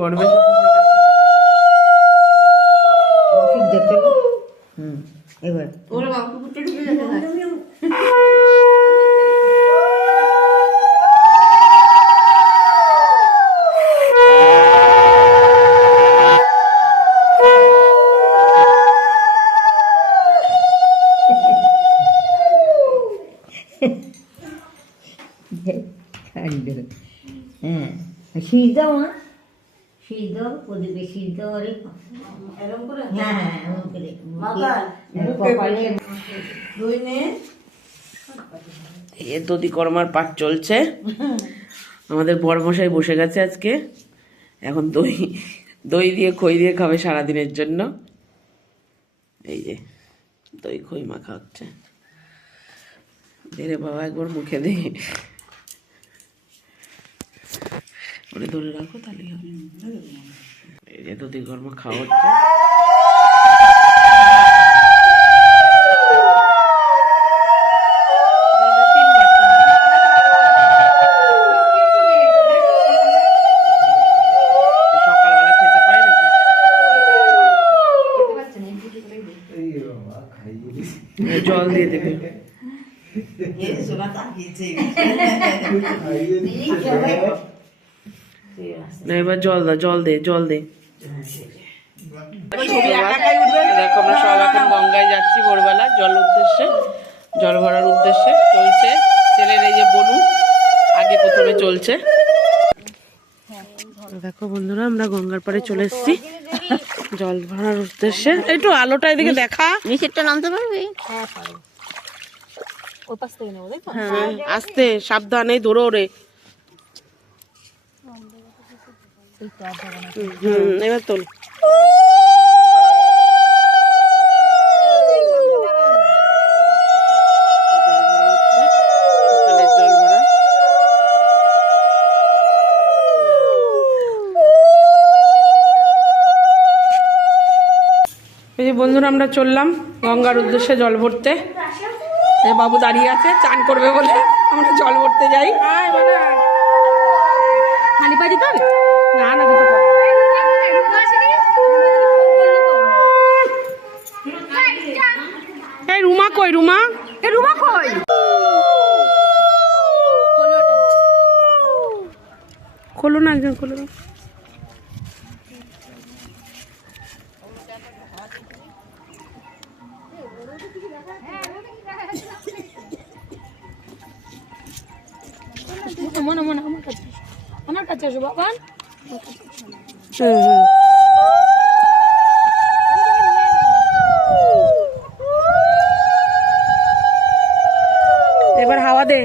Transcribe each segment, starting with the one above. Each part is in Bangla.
বড়বেশে এবার ওরে বাবা কুকুরটা ঢুকে যাচ্ছে হ্যাঁ শীষ দাও মা শীষ দাও প্রদীপে শীষ দাও আরে এরকম করে হ্যাঁ হ্যাঁ এমন করে মাথায় কপালে দই নে এই দধি কর্মার পাঠ চলছে। আমাদের বড়মশাই বসে গেছে আজকে, এখন দই দই দিয়ে খই দিয়ে খাবে সারাদিনের জন্য। এই যে দই খই মাখা হচ্ছে। ধীরে বাবা একবার মুখে দে, ওরে ধরে রাখো তাহলেই হবে। এই যে দধি কর্মা খাওয়া হচ্ছে। সকালবেলা খেতে পায় নাকি? জল দিয়ে দেবে না, এবার জল দাও, জল দে, জল দে। দেখো আমরা সব এখন গঙ্গায় যাচ্ছি ভোরবেলা জল উদ্দেশ্যে, জল ভরার উদ্দেশ্যে চলছে। ছেলের এই যে বনু আগে প্রথমে চলছে। দেখো বন্ধুরা আমরা গঙ্গার পাড়ে চলে এসেছি জল ভরার উদ্দেশ্যে। একটু আলোটা এদিকে দেখা, নিচেরটা নামতে পারবি? হ্যাঁ আস্তে সাবধানে ধরো রে। এবার তোল। এই যে বন্ধুরা আমরা চললাম গঙ্গার উদ্দেশ্যে জল ভরতে। বাবু দাঁড়িয়ে আছে চান করবে বলে আমরা জল ভরতে যাই। খালি পা দিতে হবে না না দুটো পর। এই রুমা কই? রুমা রুমা কই? খোলো না, একজন খোলো না। আমার কাছে আসো বাবা। এবার হাওয়া দে।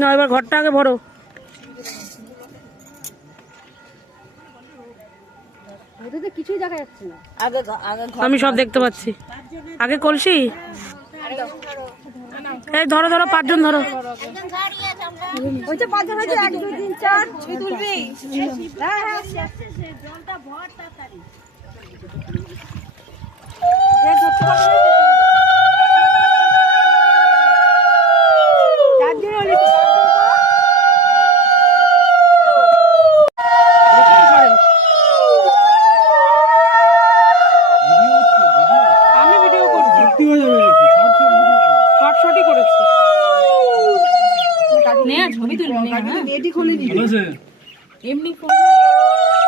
না এবার ঘরটা আগে ভরো। কিছুই দেখা যাচ্ছে না। আমি সব দেখতে পাচ্ছি। আগে কলসি এই ধরো ধরো, পাঁচজন ধরো। ওই তো পাঁচজন আছে, 1 2 3 4 ছবি তুলবি। হ্যাঁ হ্যাঁ জলটা ভর তাড়াতাড়ি। যে ধরতে পারবে না চারজন হলি তো ছবি তুলবি না। এমনি